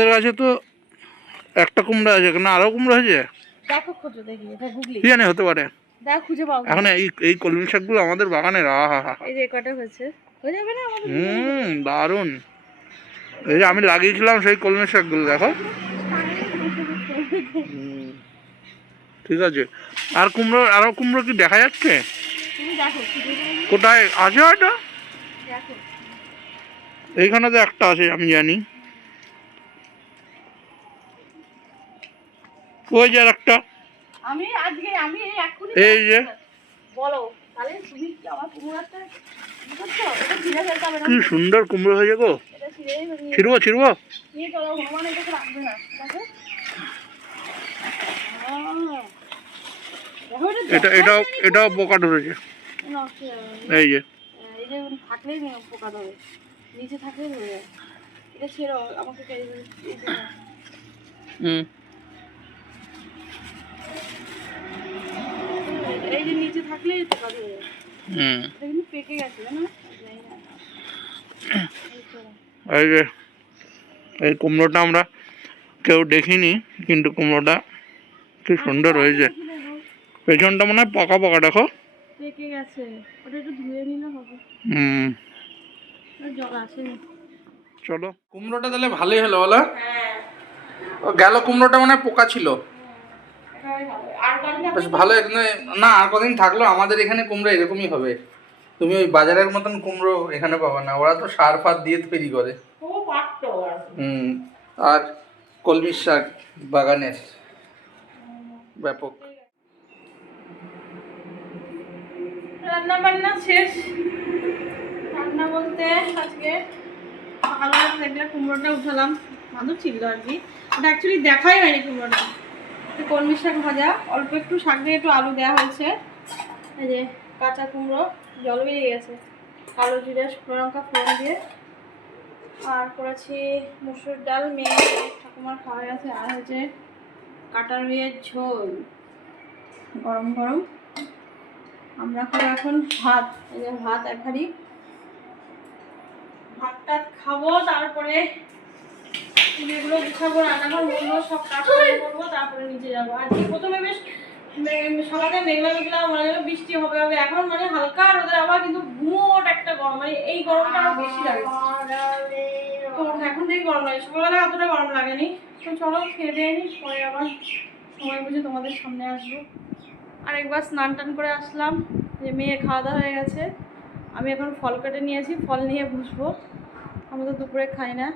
আমাদের কাছে তো একটা কুমড়া আছে, না আরো কুমড়া আছে, দেখো খোঁজো দেখি, এটা গুগলি কি জানে হতে পারে। দেখ খুঁজে পাও এখন এই কলমি শাকগুলো আমাদের বাগানের, আহা হা হা, এই যে কটা হয়েছে, হয়ে যাবে না আমাদের? দারুণ। এই যে আমি লাগিয়েছিলাম সেই কলমি শাকগুলো দেখো। ঠিক আছে। আর কুমড়ো, আরো কুমড়ো কি দেখা যাচ্ছে? তুমি দেখো কোথায় আছে ওটা? দেখো এইখানে তো একটা আছে আমি জানি, ওই যে একটা, আমি আজকে আমি এক্ষুনি এই যে বলো তাহলে তুমি কি আমার কুমড়াটা কি করছো? এটা ছিঁড়ে ফেলতে হবে না, কি সুন্দর কুমড়ো হয়েছে গো। এটা ছিঁড়েই নিয়ে ছিড়বো ছিড়বো। নিয়ে চলো, হনুমান এটাকে রাখবে না, দেখো দেখো এটা এটাও এটাও পোকা ধরেছে, এই যে এই যে থাকলেই পোকা ধরে, নিচে থাকলেই ধরে যায়। এটা ছেড়ো আমাকে, এই যে নিচে থাকলেই পোকা ধরে যায়। এটা কিন্তু পেকে গেছে না, এই যে এই কুমড়োটা আমরা কেউ দেখিনি, কিন্তু কুমড়োটা কি সুন্দর হয়েছে। পেছনটা মনে হয় পাকা পাকা, দেখো পেকে গেছে, ওটা একটু ধুয়ে নিলে হবে। জল আসেনি। চলো, কুমড়োটা তাহলে ভালোই হলো বলো। হ্যাঁ গেল কুমড়োটা মানে পোকা ছিল, আর কদিন বেশ ভালো। না আর কদিন থাকলো, আমাদের এখানে কুমড়ো এরকমই হবে। তুমি ওই বাজারের মতন কুমড়ো এখানে পাবে না, ওরা তো সার ফার দিয়ে তৈরি করে। ও পারতো আর কলমি শাক বাগানের ব্যাপক। রান্না বান্না শেষ। রান্না বলতে আজকে সকালবেলা দেখলে কুমড়োটা উঠালাম, ভালো ছিল আর কি, ওটা অ্যাকচুয়ালি দেখাই হয়নি কুমড়োটা। কলমি শাক ভাজা, অল্প একটু শাক দিয়ে একটু আলু দেওয়া হয়েছে, এই যে কাঁচা কুমড়ো জল বেরিয়ে গেছে, কালো জিরে শুকনো লঙ্কা ফোড়ন দিয়ে, আর করেছি মুসুর ডাল, মেয়ে ঠাকুমার খাওয়া গেছে, আর হচ্ছে কাঁটা রুইয়ের ঝোল গরম গরম। আমরা খাবো এখন ভাত, এই যে ভাত এক হাঁড়ি, ভাতটা খাবো, তারপরে এগুলো গুছাবো, রান্নাঘর বলবো, সব কাজ করবো, তারপরে নিচে যাবো। আজকে প্রথমে বেশ সকালে মেঘলা মেঘলা মনে হলো বৃষ্টি হবে হবে, এখন মানে হালকা রোদের আবার, কিন্তু গুমোট একটা গরম, মানে এই গরমটা আরো বেশি লাগে। তো এখন থেকে গরম লাগে, সকালবেলা অতটা গরম লাগেনি। তো চলো খেয়ে দিয়ে নি, পরে আবার সময় বুঝে তোমাদের সামনে আসবো। আর একবার স্নান টান করে আসলাম, যে মেয়ে খাওয়া দাওয়া হয়ে গেছে, আমি এখন ফল কেটে নিয়েছি, ফল নিয়ে বসবো। আমরা তো দুপুরে খাই না,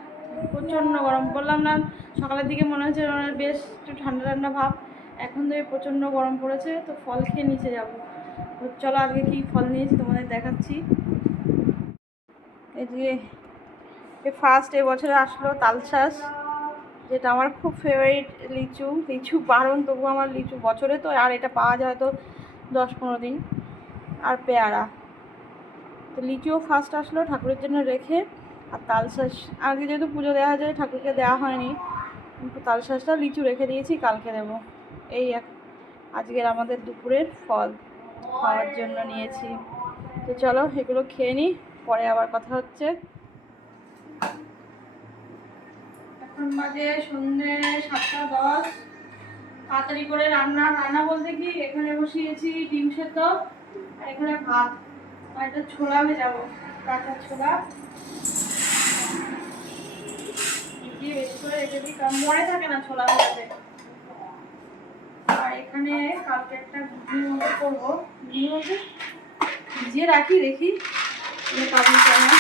প্রচণ্ড গরম, বললাম না সকালের দিকে মনে হচ্ছে বেশ একটু ঠান্ডা ঠান্ডা ভাব, এখন থেকে প্রচণ্ড গরম পড়েছে। তো ফল খেয়ে নিচে যাবো। তো চলো আজকে কি ফল নিয়েছি তোমাদের দেখাচ্ছি। এই যে ফার্স্ট এবছরে আসলো তালশাঁস, যেটা আমার খুব ফেভারিট। লিচু, লিচু বারণ, তবু আমার লিচু বছরে তো, আর এটা পাওয়া যায় তো 10-15 দিন। আর পেয়ারা, তো লিচুও ফার্স্ট আসলো ঠাকুরের জন্য রেখে। আর তালশাঁস আগে যেহেতু পুজো দেওয়া যায়, ঠাকুরকে দেওয়া হয়নি, কিন্তু তালশাঁসটা লিচু রেখে দিয়েছি, কালকে দেবো। এই আজকের আমাদের দুপুরের ফল খাওয়ার জন্য নিয়েছি। তো চলো এগুলো খেয়ে নিই, পরে আবার কথা হচ্ছে। এখন বাজে সন্ধ্যে 7:10। তাড়াতাড়ি করে রান্না বলতে কি, এখানে বসিয়েছি ডিম সেদ্ধ, আর এখানে ভাত, আর এটা ছোলা ভেজাবো, কাঁচা ছোলা দিয়ে বেশি করে রেখে দিই, কারণ মনে থাকে না ছোলা ভেজাতে। আর এখানে কালকে একটা ঘুগনি মতো করবো, ঘুগনি বলতে ভিজিয়ে রেখি কাবলি চানা,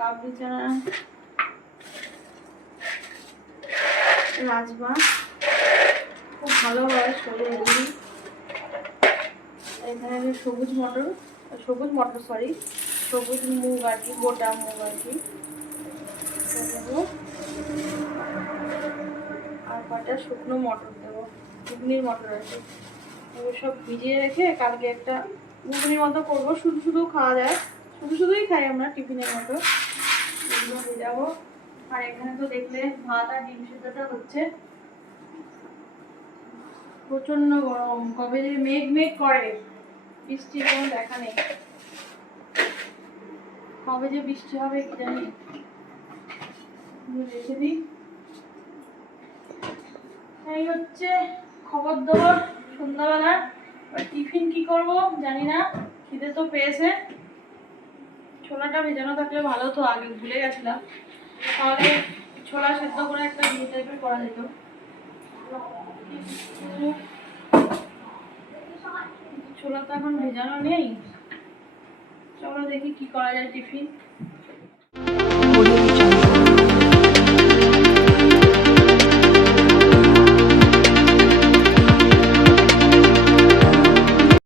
কাবলি চানা, রাজমা খুব ভালো হয় শরীরে। এখানে আমি সবুজ মটর সবুজ মুগ আর কি, গোটা মুগ আর কি দেবো, আর কটা শুকনো মটর দেবো, ঘুগনির মটর আর কি। এগুলো সব ভিজিয়ে রেখে কালকে একটা ঘুগনির মতো করবো, শুধু খাওয়া যায়, শুধুই খাই আমরা টিফিনের মতো, এগুলো ভেজাবো। আর এখানে তো দেখলে ভাত আর ডিম সেদ্ধটা হচ্ছে। প্রচন্ড গরম, কবে যে মেঘ করে, বৃষ্টির কোনো দেখা নেই। কবে যে বৃষ্টি হবে কি জানি। রেখে দিই। এই হচ্ছে খবর দেওয়ার সন্ধ্যাবেলা। টিফিন কি করব জানি না, খিদে তো পেয়েছে। ছোলাটা ভেজানো থাকলে ভালো, তো আগে ভুলে গেছিলাম। তাহলে ছোলা সেদ্ধ করে একটা ঘি টাইপের করা যেত। ছোলা তো এখন ভেজানো নেই। চলো দেখি কি করা যায় টিফিন।